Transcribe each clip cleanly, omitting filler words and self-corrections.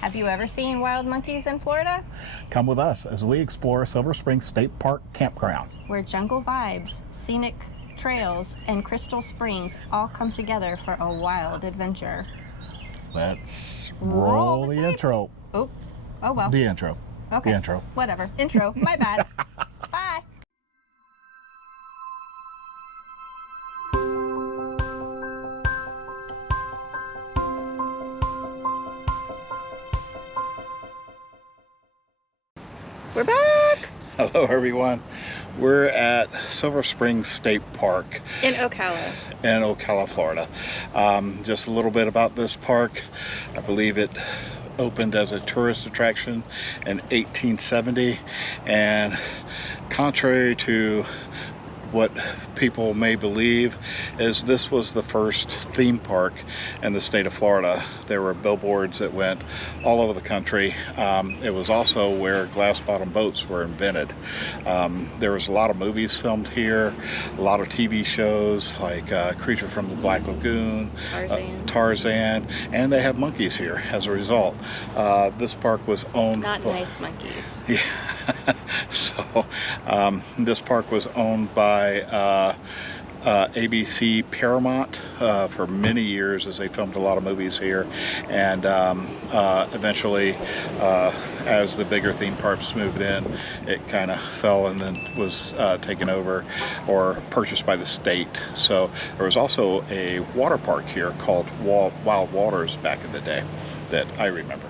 Have you ever seen wild monkeys in Florida? Come with us as we explore Silver Spring State Park Campground, where jungle vibes, scenic trails, and crystal springs all come together for a wild adventure. Let's roll the intro. Oh well. The intro. Okay. The intro. Whatever. Intro. My bad. Bye. We're back! Hello everyone. We're at Silver Spring State Park In Ocala. in Ocala, Florida. Just a little bit about this park. I believe it opened as a tourist attraction in 1870, and contrary to what people may believe, is this was the first theme park in the state of Florida. There were billboards that went all over the country. It was also where glass bottom boats were invented. There was a lot of movies filmed here, a lot of TV shows like Creature from the Black Lagoon, Tarzan, and they have monkeys here as a result. This park was owned Not nice monkeys. Yeah. So this park was owned by ABC Paramount for many years, as they filmed a lot of movies here, and eventually as the bigger theme parks moved in, it kind of fell and then was taken over or purchased by the state. So there was also a water park here called Wildwaters back in the day that I remember.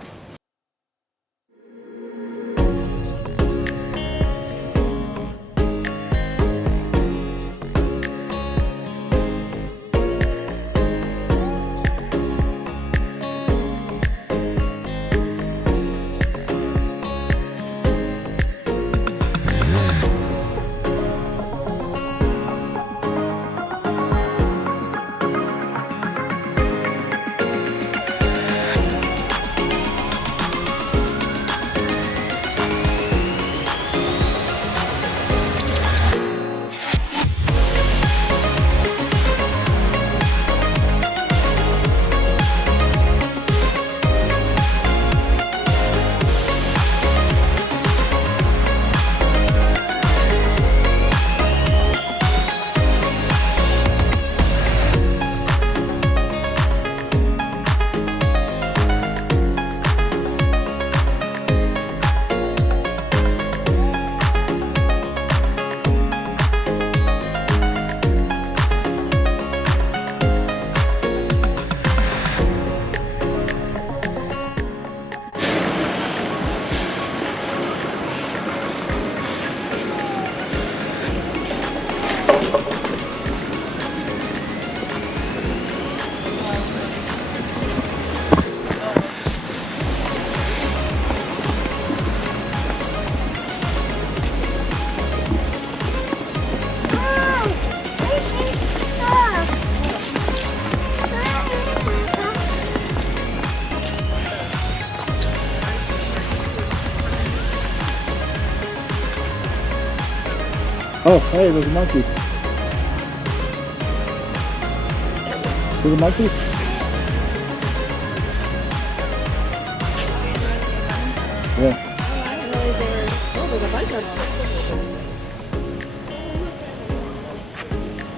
Oh, hey, there's a monkey. See the monkey? Yeah. I didn't realize they were. Oh, there's a bunch of them.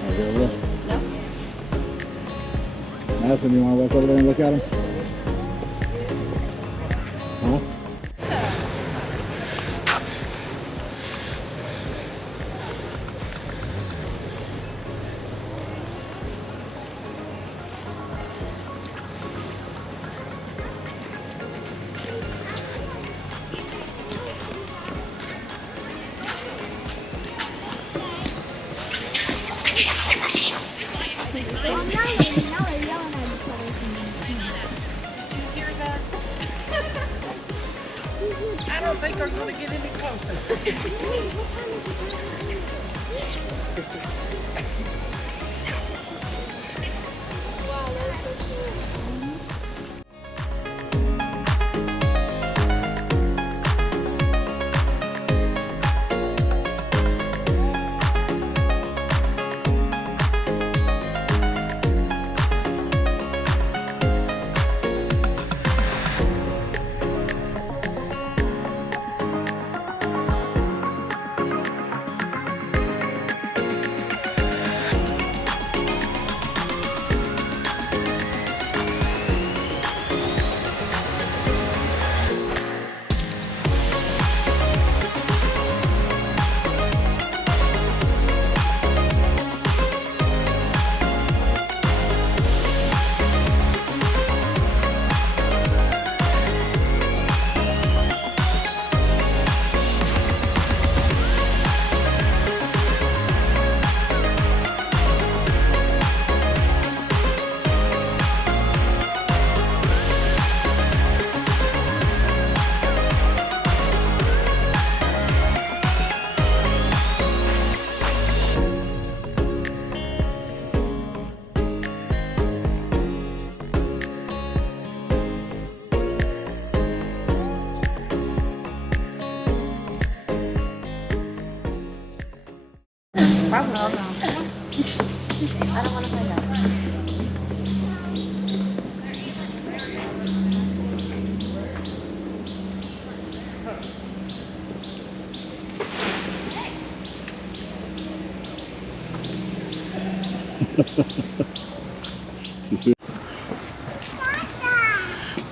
There you go. No. Madison, you want to walk over there and look at him? Huh? I don't think they're going to get any closer.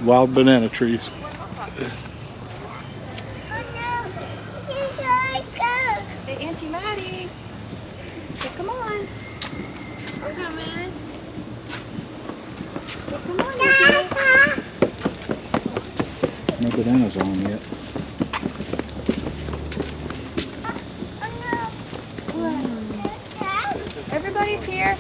Wild banana trees. Hey, Auntie Maddie. Hey, come on. We're coming. Come on, Auntie. No bananas on yet. Everybody's here.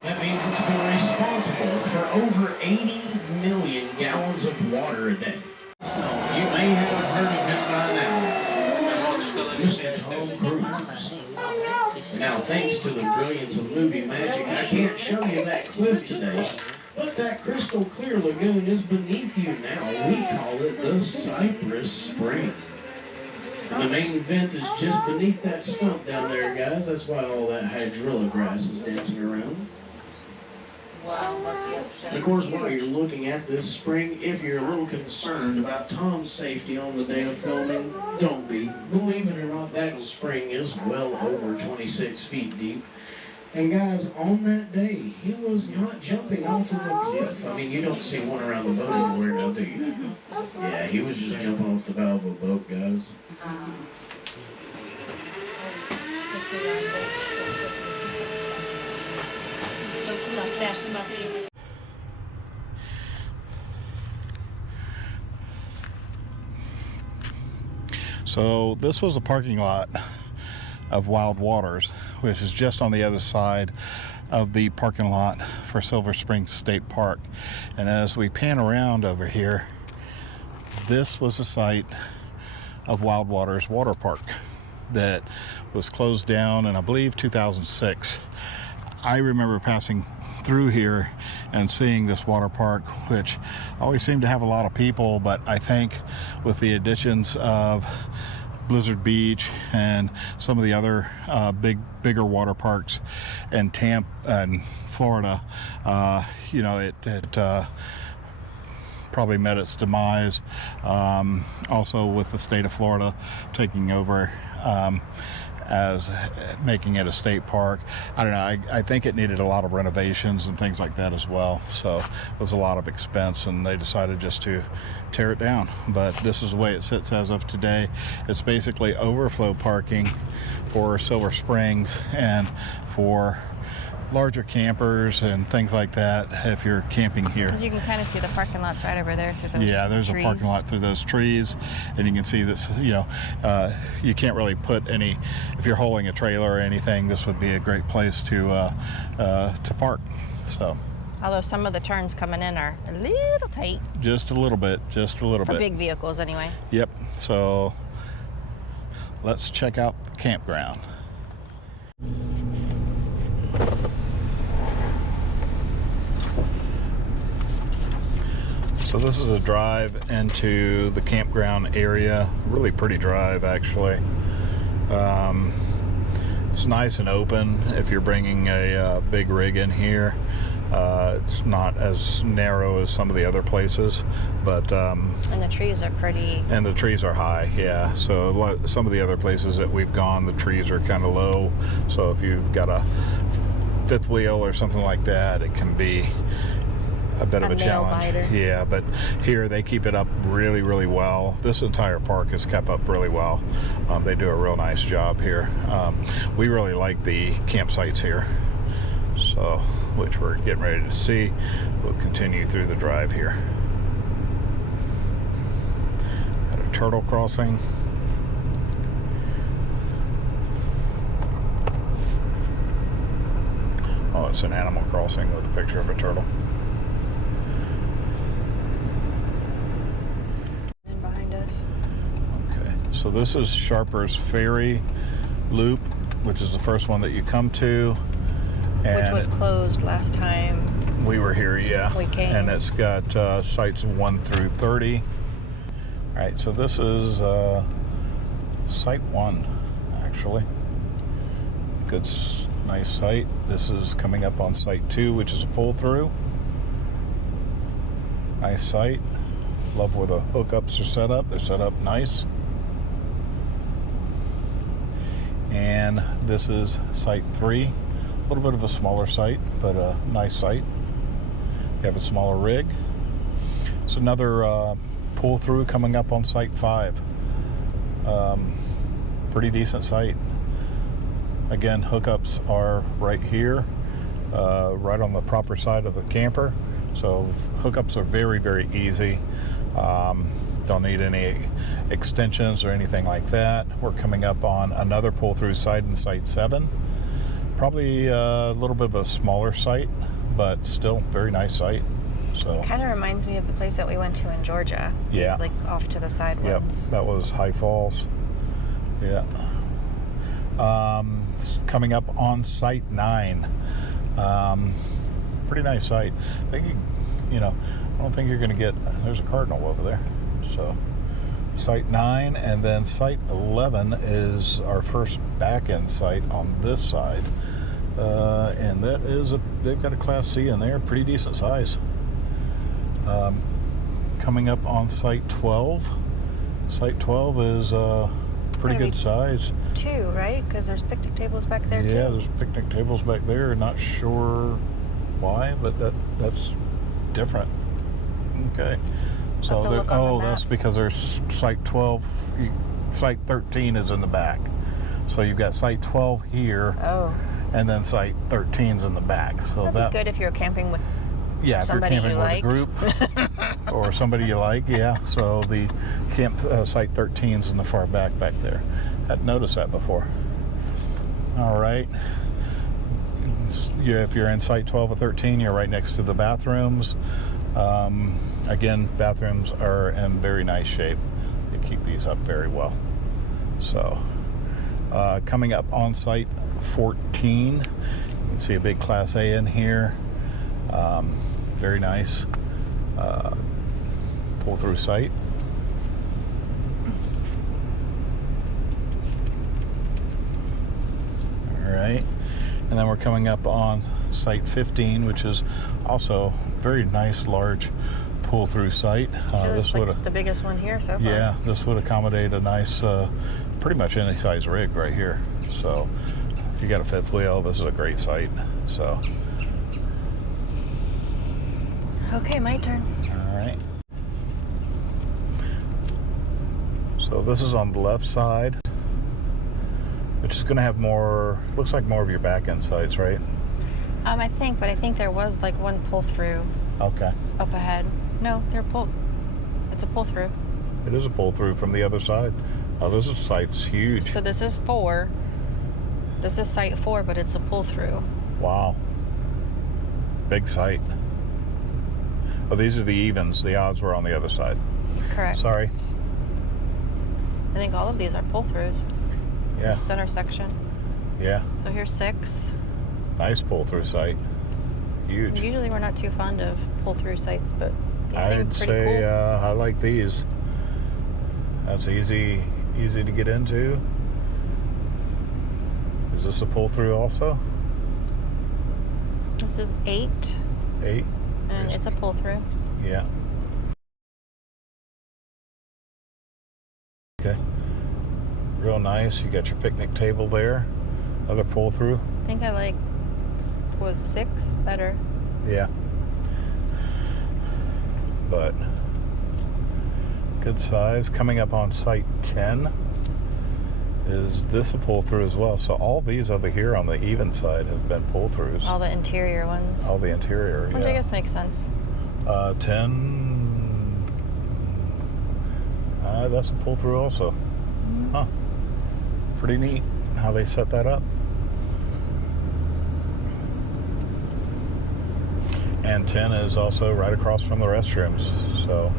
That means it's been responsible for over 80 million gallons of water a day. So you may have heard of him by now, Mr. Tom Cruise. Now, thanks to the brilliance of movie magic, I can't show you that cliff today, but that crystal clear lagoon is beneath you now. We call it the Cypress Spring. And the main vent is just beneath that stump down there, guys. That's why all that hydrilla grass is dancing around. Of course, while you're looking at this spring, if you're a little concerned about Tom's safety on the day of filming, don't be. Believe it or not, that spring is well over 26 feet deep. And guys, on that day, he was not jumping off of a cliff. I mean, you don't see one around the boat anywhere now, do you? Yeah, he was just jumping off the bow of a boat, guys. So this was a parking lot of Wildwaters, which is just on the other side of the parking lot for Silver Springs State Park. And as we pan around over here, this was the site of Wildwaters Water Park that was closed down in, I believe, 2006. I remember passing through here and seeing this water park, which always seemed to have a lot of people, but I think with the additions of Blizzard Beach and some of the other bigger water parks in Tampa and Florida, you know, it probably met its demise. Also with the state of Florida taking over as making it a state park. I don't know, I think it needed a lot of renovations and things like that as well, so it was a lot of expense, and they decided just to tear it down. But this is the way it sits as of today. It's basically overflow parking for Silver Springs and for larger campers and things like that if you're camping here. Because you can kind of see the parking lots right over there through those Yeah, there's trees. a parking lot through those trees, and you can see this, you know, you can't really put any, if you're hauling a trailer or anything, this would be a great place to park. So, Although some of the turns coming in are a little tight. just a little bit. For big vehicles anyway. Yep, so let's check out the campground. So this is a drive into the campground area. Really pretty drive, actually. It's nice and open if you're bringing a big rig in here. It's not as narrow as some of the other places, but And the trees are pretty. and the trees are high, yeah. So some of the other places that we've gone, the trees are kind of low. So if you've got a fifth wheel or something like that, it can be a bit of a challenge. Nail-biter. Yeah, but here they keep it up really, really well. This entire park is kept up really well. They do a real nice job here. We really like the campsites here, so which we're getting ready to see. We'll continue through the drive here. Got a turtle crossing. Oh, it's an Animal Crossing with a picture of a turtle. And behind us. Okay, so this is Sharper's Ferry Loop, which is the first one that you come to. Which was closed last time. We were here, yeah. We came. And it's got sites 1 through 30. All right, so this is site 1, actually. Good, nice site. This is coming up on site 2, which is a pull through. Nice site. Love where the hookups are set up. They're set up nice. And this is site 3. A little bit of a smaller site, but a nice site. You have a smaller rig. It's another pull through coming up on site 5. Pretty decent site. Again, hookups are right here, right on the proper side of the camper. So hookups are very, very easy. Don't need any extensions or anything like that. We're coming up on another pull-through site in site 7. Probably a little bit of a smaller site, but still very nice site. So Kind of reminds me of the place that we went to in Georgia. Yeah. These, like off to the side yep, ones. that was High Falls. Yeah. Coming up on site 9. Pretty nice site. I think you know, I don't think you're going to get. There's a cardinal over there. So site 9, and then site 11 is our first back end site on this side, and that is they've got a Class C in there, pretty decent size. Coming up on site 12. Site 12 is pretty good size. 2, right? Because there's picnic tables back there too. Yeah, there's picnic tables back there. Not sure why, but that's different. Okay. So that's because there's site 12. Site 13 is in the back. So you've got site 12 here. Oh. And then site 13's in the back. So That'd be good if you're camping with somebody if you're camping you with like. a group or somebody you like, yeah. So the camp site 13's in the far back there. Hadn't noticed that before. All right. If you're in site 12 or 13, you're right next to the bathrooms. Again, bathrooms are in very nice shape. They keep these up very well. So, coming up on site 14, you can see a big Class A in here. Very nice pull-through site. All right. And then we're coming up on site 15, which is also very nice, large pull-through site. This would like the biggest one here so far. Yeah, this would accommodate a nice, pretty much any size rig right here. So if you got a fifth wheel, this is a great site. So. Okay, my turn. All right. So this is on the left side, which is going to have more, looks like more of your back end sites, right? I think there was like one pull through. Okay. Up ahead. No, it's a pull through. It is a pull through from the other side. Oh, this site's huge. So this is 4. This is site 4, but it's a pull through. Wow. Big site. Oh, these are the evens. The odds were on the other side. Correct. Sorry. I think all of these are pull throughs. Yeah. The center section. Yeah. So here's 6. Nice pull through site. Huge. Usually we're not too fond of pull through sites, but these seem I'd pretty say cool. I like these. That's easy to get into. Is this a pull through also? This is 8. 8. And it's a pull through. Yeah. Okay. Real nice. You got your picnic table there. Another pull through. I think I like was 6 better. Yeah. But good size. Coming up on site 10. Is this a pull through as well? So all these over here on the even side have been pull throughs. All the interior ones. All the interior, Which I guess makes sense. 10. That's a pull through also. Mm-hmm. Huh. Pretty neat how they set that up. And 10 is also right across from the restrooms. So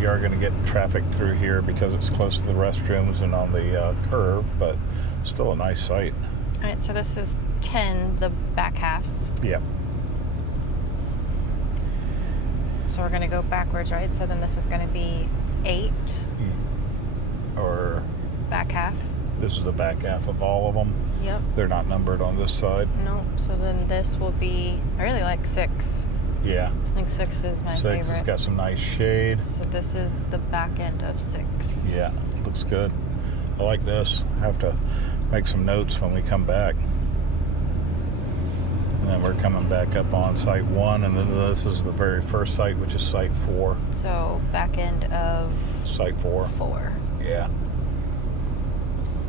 you are going to get traffic through here because it's close to the restrooms and on the curve, but still a nice site. All right, so this is 10, the back half. Yeah. So we're going to go backwards, right? So then this is going to be 8. Or back half. This is the back half of all of them. Yep. They're not numbered on this side. No, so then this will be, I really like 6. Yeah. I think 6 is my 6 favorite. has got some nice shade. So this is the back end of 6. Yeah, looks good. I like this. I have to make some notes when we come back. And then we're coming back up on site 1, and then this is the very first site, which is site 4. So back end of Site 4. 4. Yeah.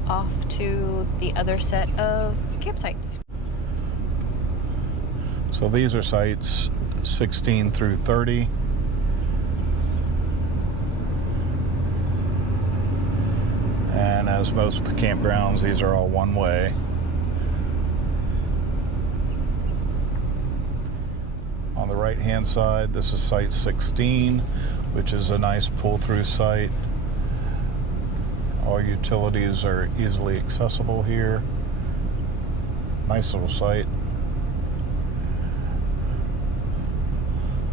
Off to the other set of campsites. So these are sites 16 through 30. And as most campgrounds, these are all one way. On the right hand side, this is site 16, which is a nice pull-through site. All utilities are easily accessible here. Nice little site.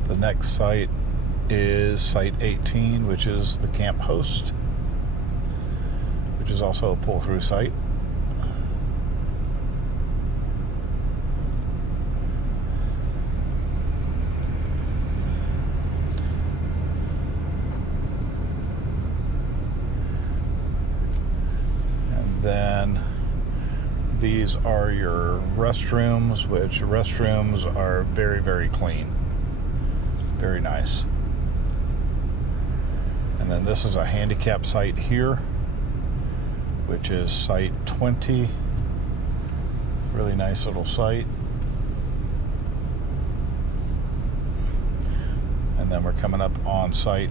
The next site is site 18, which is the Camp Host, which is also a pull-through site. Then these are your restrooms, which restrooms are very, very clean. Very nice. And then this is a handicap site here, which is site 20. Really nice little site. And then we're coming up on site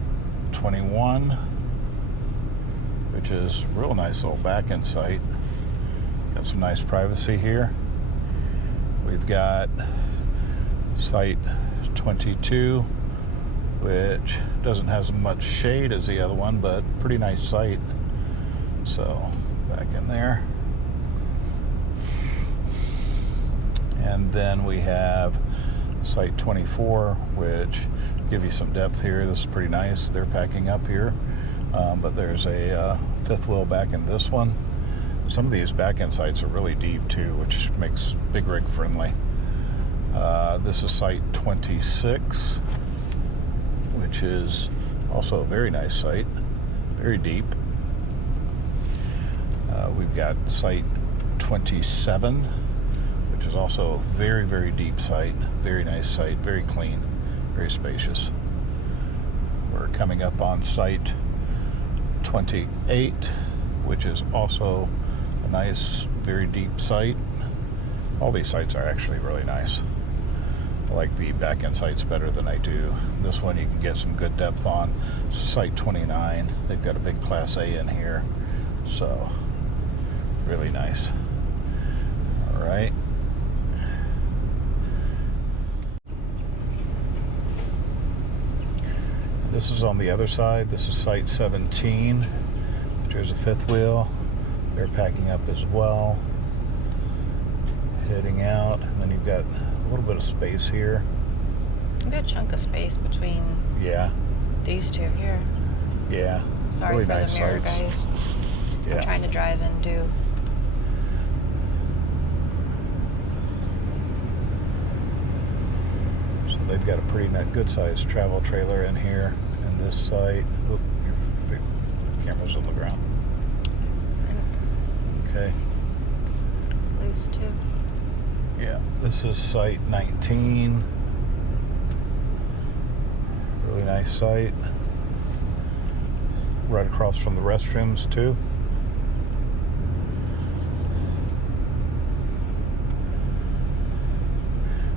21, which is a real nice little back-end site. Got some nice privacy here. We've got site 22, which doesn't have as much shade as the other one, but pretty nice site. So back in there. And then we have site 24, which give you some depth here. This is pretty nice. They're packing up here. But there's a fifth wheel back in this one. Some of these back-end sites are really deep too, which makes big rig friendly. This is site 26, which is also a very nice site, very deep. We've got site 27, which is also a very, very deep site, very nice site, very clean, very spacious. We're coming up on site 28, which is also a nice, very deep site. All these sites are actually really nice. I like the back-end sites better than I do this one. You can get some good depth on. Site 29, they've got a big Class A in here, so really nice. All right. This is on the other side. This is site 17. There's a fifth wheel. They're packing up as well. Heading out. And then you've got a little bit of space here. A good chunk of space between these two here. Yeah. Sorry really for nice the mirror, sites. guys. Yeah. I'm trying to drive and do. So they've got a pretty good sized travel trailer in here. And this site. Oop, your camera's on the ground. Okay. It's loose too. Yeah, this is site 19. Really nice site. Right across from the restrooms too.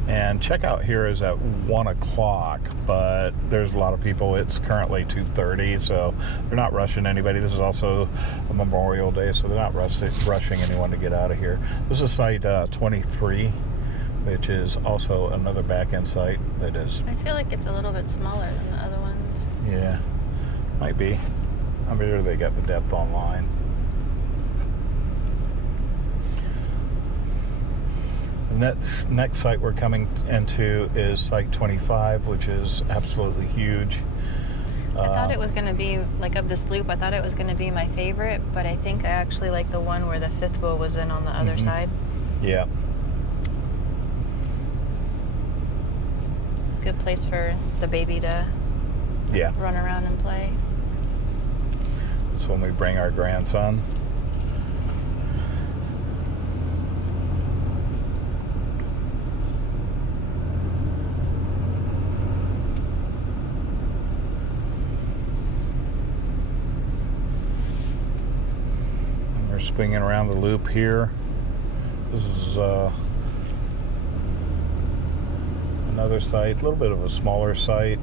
And checkout here is at 1 o'clock, but there's a lot of people. It's currently 2:30, so they're not rushing anybody. This is also a Memorial Day, so they're not rushing anyone to get out of here. This is site 23, which is also another back-end site that is... I feel like it's a little bit smaller than the other ones. Yeah, might be. I'm sure they got the depth online. The next site we're coming into is site 25, which is absolutely huge. I thought it was going to be, like, of this loop, I thought it was going to be my favorite, but I think I actually like the one where the fifth wheel was in on the other side. Yeah. Good place for the baby to Yeah. run around and play. So when we bring our grandson, swinging around the loop here. This is another site, a little bit of a smaller site.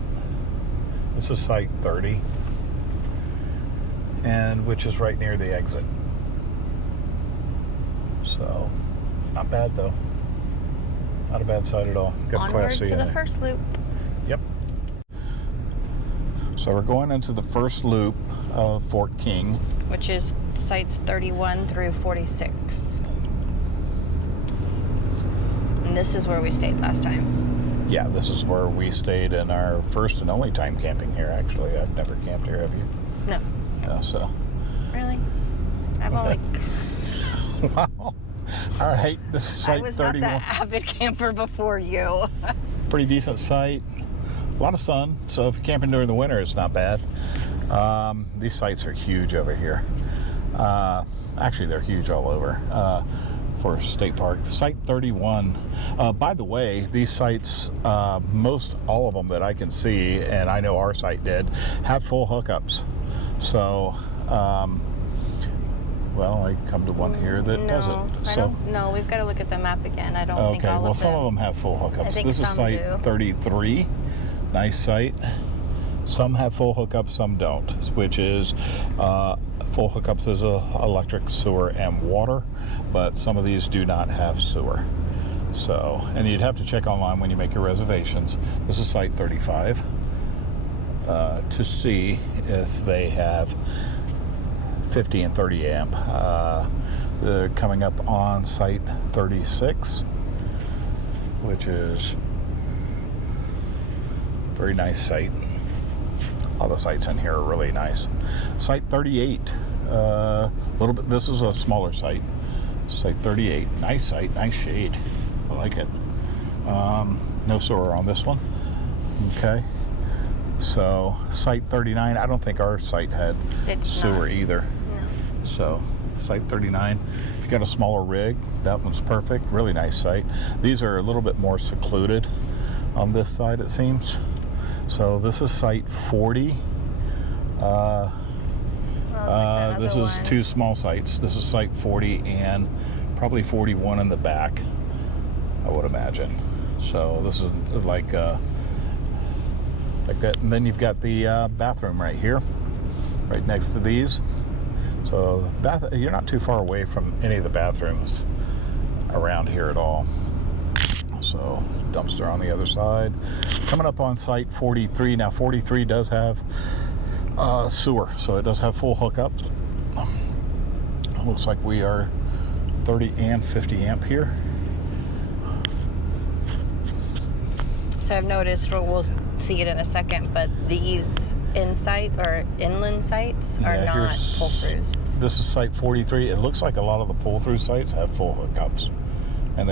This is site 30, and which is right near the exit. So, not bad though. Not a bad site at all. Got Onward Class C to in the there. first loop. Yep. So we're going into the first loop of Fort King. Which is sites 31 through 46. And this is where we stayed last time. Yeah, this is where we stayed in our first and only time camping here, actually. I've never camped here, have you? No. No, so. Really? I've only... Wow. All right, this is site 31. I was not that avid camper before you. Pretty decent site. A lot of sun, so if you're camping during the winter, it's not bad. These sites are huge over here. Actually, they're huge all over for State Park. Site 31, by the way, these sites, most all of them that I can see, and I know our site did, have full hookups. So, well, I come to one here that doesn't. So, No, we've got to look at the map again. I don't think all of them. Okay, well, some of them have full hookups. I think This is some site do. 33. Nice site. Some have full hookups, some don't, which is full hookups is electric, sewer, and water, but some of these do not have sewer. So, and you'd have to check online when you make your reservations. This is site 35 to see if they have 50 and 30 amp. They're coming up on site 36, which is a very nice site. All the sites in here are really nice. Site 38, little bit. This is a smaller site. Site 38, nice site, nice shade. I like it. No sewer on this one. Okay. So site 39. I don't think our site had sewer either. No. So site 39. If you got a smaller rig, that one's perfect. Really nice site. These are a little bit more secluded on this side, it seems. So this is site 40. This is two small sites. This is site 40 and probably 41 in the back, I would imagine. So this is like that. And then you've got the bathroom right here, right next to these. So you're not too far away from any of the bathrooms around here at all. So dumpster on the other side. Coming up on site 43. Now 43 does have sewer, so it does have full hookups. It looks like we are 30 and 50 amp here. So I've noticed, we'll see it in a second, but these inland sites are not pull-throughs. This is site 43. It looks like a lot of the pull-through sites have full hookups. And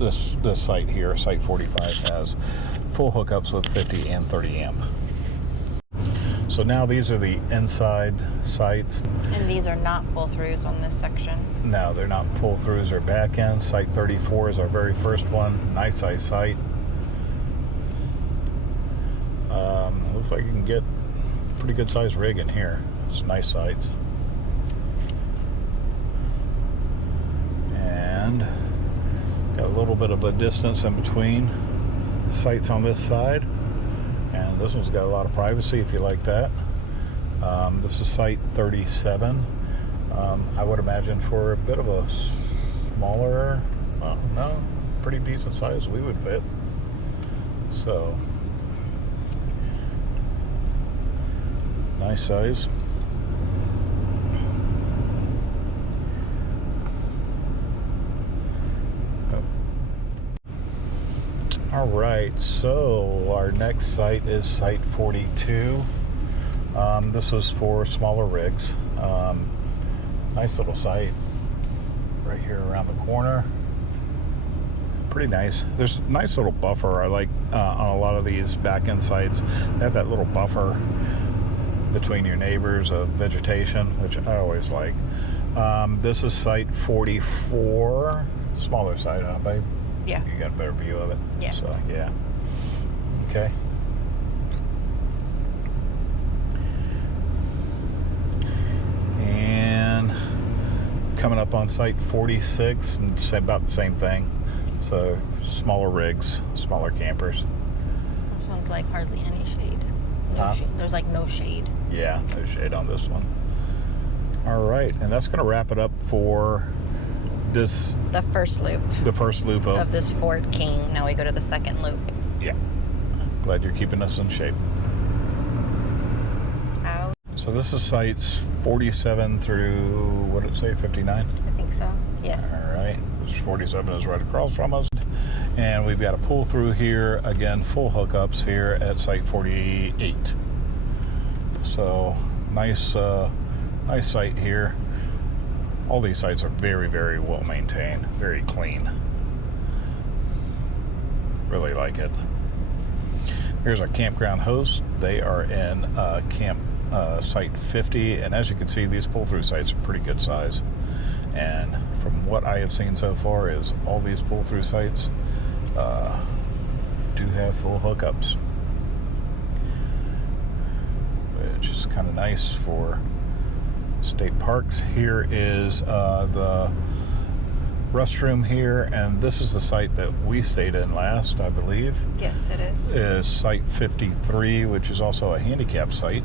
this site here, site 45, has full hookups with 50 and 30 amp. So now these are the inside sites. And these are not pull-throughs on this section. No, they're not pull-throughs or back end. Site 34 is our very first one. Nice size site. Looks like you can get a pretty good size rig in here. It's a nice site. And got a little bit of a distance in between sites on this side, and this one's got a lot of privacy if you like that. This is site 37. I would imagine for a bit of a smaller, no, pretty decent size we would fit. So nice size. All right, so our next site is site 42. This was for smaller rigs. Nice little site right here around the corner. Pretty nice. There's a nice little buffer. I like on a lot of these back end sites, they have that little buffer between your neighbors of vegetation, which I always like. This is site 44, smaller site, huh, babe? Yeah. You got a better view of it. Yeah. So, yeah. Okay. And coming up on site 46 and about the same thing. So smaller rigs, smaller campers. This one's like hardly any shade. No shade. There's like no shade. Yeah, no shade on this one. All right, and that's going to wrap it up for this. The first loop. The first loop of this Fort King. Now we go to the second loop. Yeah. Glad you're keeping us in shape. Out. So this is sites 47 through, what did it say, 59? I think so. Yes. All right. This 47 is right across from us. And we've got a pull through here. Again, full hookups here at site 48. So nice, nice site here. All these sites are very, very well maintained, very clean. Really like it. Here's our campground host. They are in site 50, and as you can see, these pull-through sites are pretty good size. And from what I have seen so far, is all these pull-through sites do have full hookups, which is kind of nice for state parks. Here is the restroom here, and this is the site that we stayed in last, I believe. Yes, it is. Is site 53, which is also a handicap site.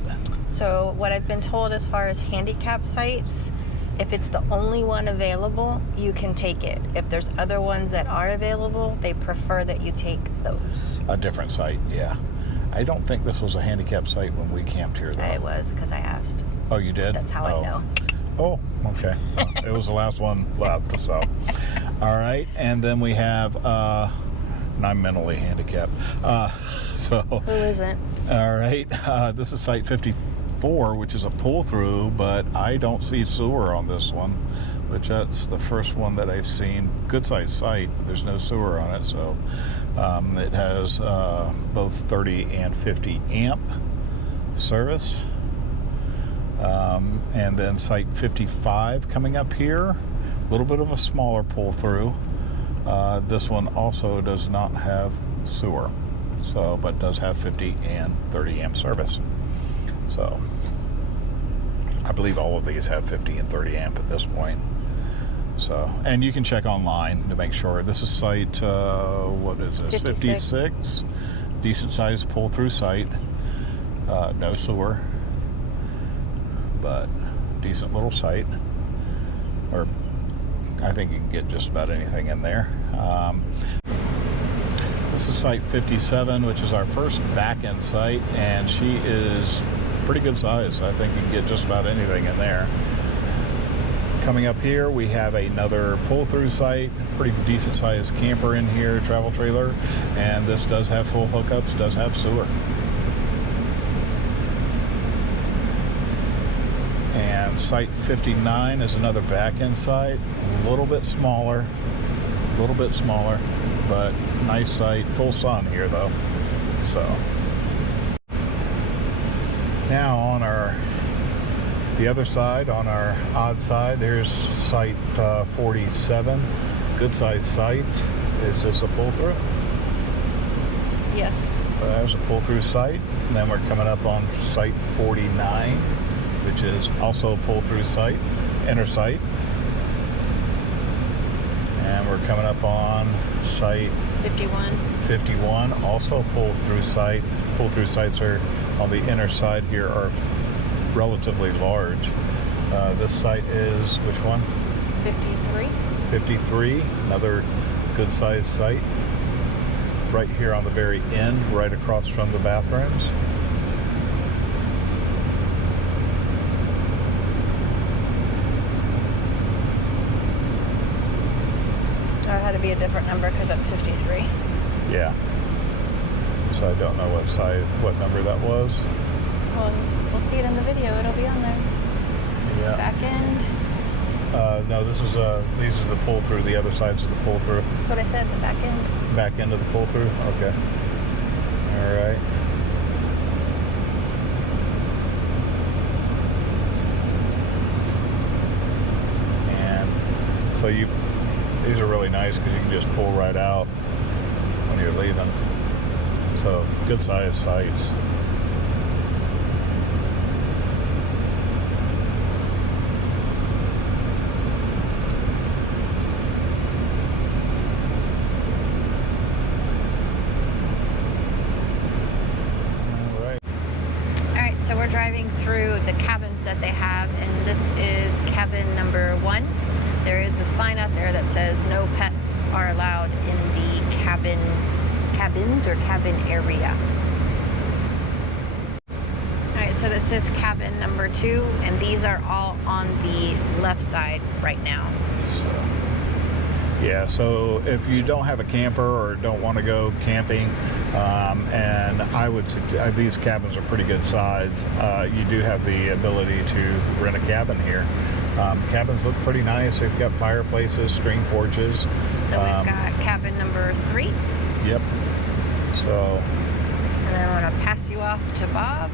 So what I've been told as far as handicap sites, if it's the only one available, you can take it. If there's other ones that are available, they prefer that you take those. A different site, yeah. I don't think this was a handicap site when we camped here, though. It was, because I asked. Oh, you did? That's how I know. Oh, okay. It was the last one left, so. All right, and then we have, and I'm mentally handicapped. So. Who isn't? All right, this is site 54, which is a pull-through, but I don't see sewer on this one, which that's the first one that I've seen. Good-sized site, but there's no sewer on it, so it has both 30 and 50 amp service. And then site 55 coming up here, a little bit of a smaller pull-through. This one also does not have sewer, so but does have 50 and 30 amp service. So I believe all of these have 50 and 30 amp at this point. So, and you can check online to make sure. This is site what is this, 56. Decent sized pull-through site. No sewer, but decent little site, or I think you can get just about anything in there. This is site 57, which is our first back-end site, and she is pretty good size. I think you can get just about anything in there. Coming up here, we have another pull-through site, pretty decent sized camper in here, travel trailer, and this does have full hookups, does have sewer. And site 59 is another back-end site, a little bit smaller, but nice site, full sun here though. So now on the other side, on our odd side, there's site 47, good sized site. Is this a pull-through? Yes. There's a pull-through site, and then we're coming up on site 49, which is also a pull-through site, inner site. And we're coming up on site 51, also pull-through site. Pull-through sites are on the inner side here are relatively large. This site is which one? 53. 53, another good-sized site. Right here on the very end, right across from the bathrooms. It had to be a different number because that's 53. Yeah. So I don't know what number that was. Well, we'll see it in the video. It'll be on there. Yeah. Back end. No, these are the pull through. The other sides of the pull through. That's what I said. The back end. Back end of the pull through. Okay. All right. And so these are really nice because you can just pull right out when you're leaving. So good sized sites. so we're driving through the cabins that they have, and this is cabin number 1. There is a sign out there that says no pets are allowed in the cabins or cabin area. Alright, so this is cabin number 2, and these are all on the left side right now. Yeah, so if you don't have a camper or don't want to go camping, and I would suggest these cabins are pretty good size. You do have the ability to rent a cabin here. Cabins look pretty nice. They've got fireplaces, screen porches. So we've got cabin number 3. Yep. So. And then I'm gonna pass you off to Bob,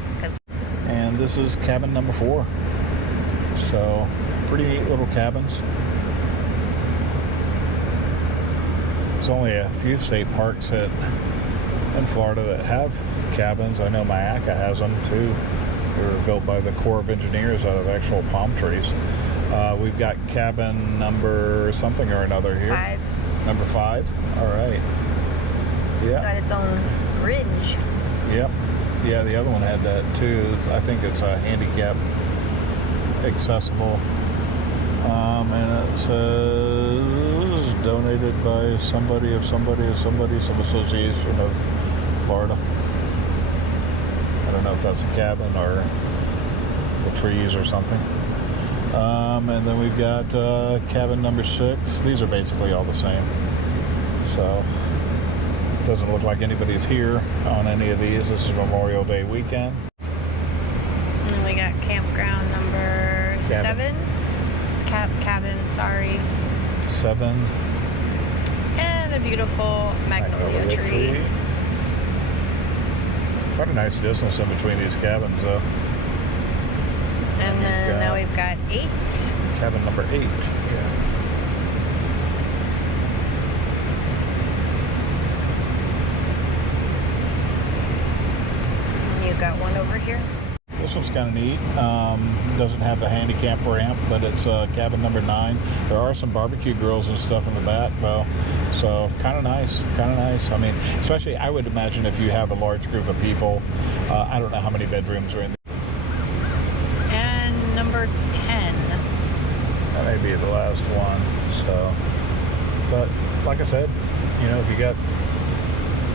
And this is cabin number 4. So pretty neat little cabins. There's only a few state parks in Florida that have cabins. I know Mayaca has them too. They were built by the Corps of Engineers out of actual palm trees. We've got cabin number something or another here. 5. Number 5. All right. It's got its own ridge. Yep. Yeah, the other one had that too. I think it's handicap accessible. And it says donated by some association of Florida. I don't know if that's a cabin or the trees or something. And then we've got cabin number 6. These are basically all the same. So doesn't look like anybody's here on any of these. This is Memorial Day weekend. And we got campground number 7. Cabin, sorry. 7. And a beautiful magnolia tree. Quite a nice distance in between these cabins, though. And then now we've got 8. Cabin number 8. Yeah. And you got one over here. This one's kind of neat. Doesn't have the handicap ramp, but it's cabin number 9. There are some barbecue grills and stuff in the back, though. So kind of nice, kind of nice. I mean, especially I would imagine if you have a large group of people. I don't know how many bedrooms are in there. And number 10. That may be the last one. So, but like I said, you know, if you got,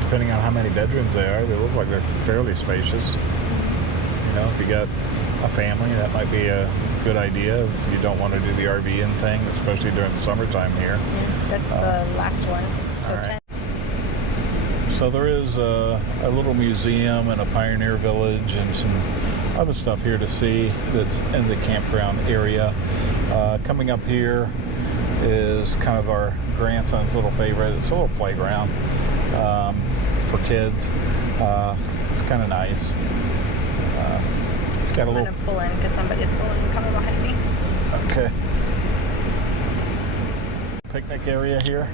depending on how many bedrooms they are, they look like they're fairly spacious. You know, if you got a family, that might be a good idea if you don't want to do the RV-ing thing, especially during the summertime here. Yeah, that's the last one. So right. 10. So there is a little museum and a pioneer village and some other stuff here to see that's in the campground area. Coming up here is kind of our grandson's little favorite. It's a little playground for kids. It's kind of nice. It's got a little. I'm gonna pull in because somebody's pulling the car behind me. Okay. Picnic area here.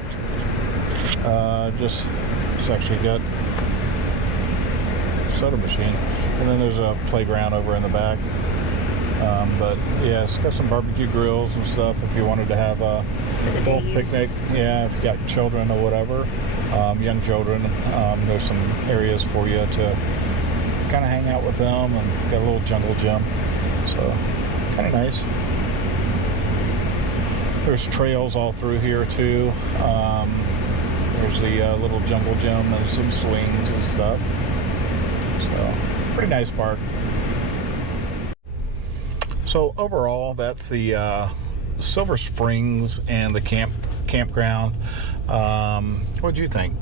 It's actually got a soda machine, and then there's a playground over in the back. But yeah, it's got some barbecue grills and stuff if you wanted to have a little picnic. Yeah, if you got children or whatever, young children, there's some areas for you to kind of hang out with them, and got a little jungle gym, so kind of nice. There's trails all through here too. There's the little jungle gym and some swings and stuff, so pretty nice park. So overall, that's the Silver Springs and the campground. What do you think?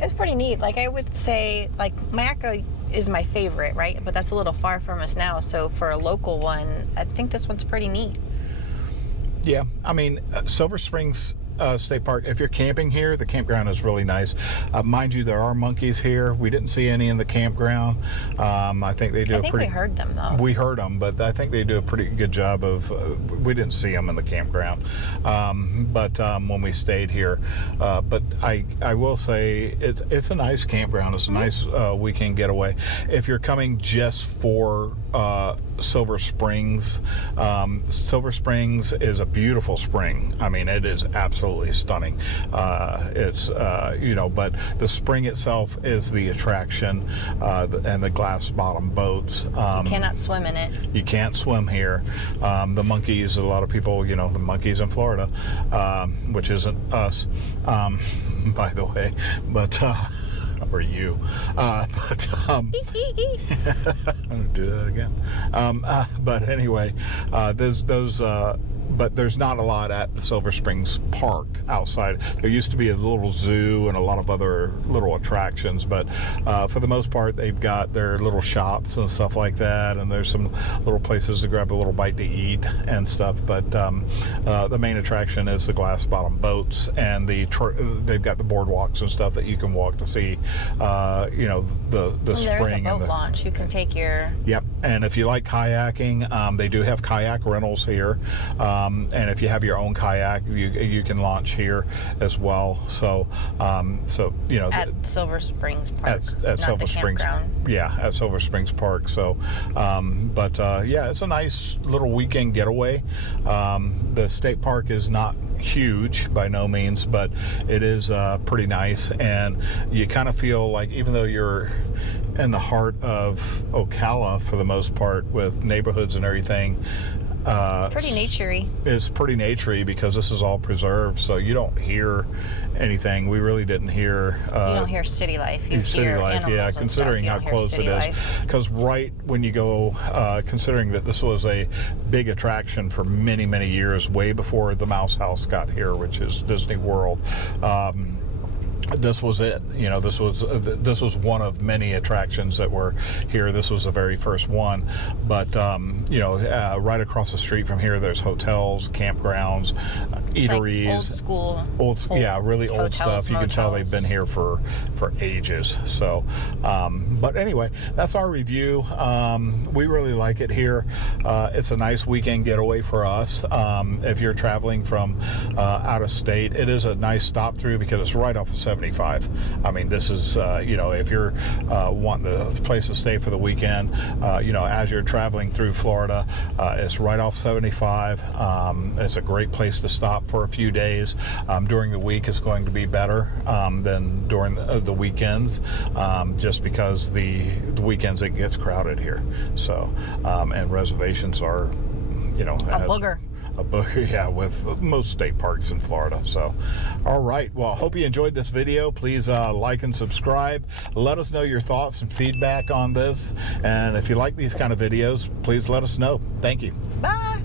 It's pretty neat. Like, I would say, like, Mayaca is my favorite, right? But that's a little far from us now. So for a local one, I think this one's pretty neat. Yeah, I mean, Silver Springs State Park, if you're camping here, the campground is really nice. Mind you, there are monkeys here. We didn't see any in the campground. I think they do we heard them, though. We heard them, but I think they do a pretty good job of, we didn't see them in the campground, but when we stayed here. But I will say, it's a nice campground. It's a nice weekend getaway. If you're coming just for Silver Springs, Silver Springs is a beautiful spring. I mean, it is absolutely absolutely stunning. It's you know, but the spring itself is the attraction, and the glass bottom boats. You cannot swim in it. You can't swim here. The monkeys, a lot of people, you know, the monkeys in Florida, which isn't us, by the way, but or you, but I'm gonna do that again. But anyway, but there's not a lot at the Silver Springs Park outside. There used to be a little zoo and a lot of other little attractions, but for the most part, they've got their little shops and stuff like that, and there's some little places to grab a little bite to eat and stuff. But the main attraction is the glass bottom boats, and they've got the boardwalks and stuff that you can walk to see, you know, the spring. There's a boat launch. You can take your... Yep, and if you like kayaking, they do have kayak rentals here. And if you have your own kayak, you can launch here as well. So, you know, at Silver Springs Park, at Silver Springs, Campground. Yeah, at Silver Springs Park. So, yeah, it's a nice little weekend getaway. The state park is not huge by no means, but it is pretty nice, and you kind of feel like, even though you're in the heart of Ocala for the most part, with neighborhoods and everything, pretty naturey. It's pretty naturey because this is all preserved, so you don't hear anything. We really didn't hear. You don't hear city life. You city hear life, yeah. Considering how close it is, because right when you go, considering that this was a big attraction for many, many years, way before the Mouse House got here, which is Disney World. This was it. You know, this was one of many attractions that were here. This was the very first one. But you know, right across the street from here, there's hotels, campgrounds, eateries, like old school, yeah, really old stuff. You can tell they've been here for ages. So, but anyway, that's our review. We really like it here. It's a nice weekend getaway for us. If you're traveling from out of state, it is a nice stop through because it's right off of 75. I mean, this is, you know, if you're wanting a place to stay for the weekend, you know, as you're traveling through Florida, it's right off 75. It's a great place to stop for a few days. During the week, it's going to be better than during the weekends, just because the weekends it gets crowded here. So, and reservations are, you know, a booger. Yeah, with most state parks in Florida. So, all right. Well, I hope you enjoyed this video. Please like and subscribe. Let us know your thoughts and feedback on this. And if you like these kind of videos, please let us know. Thank you. Bye.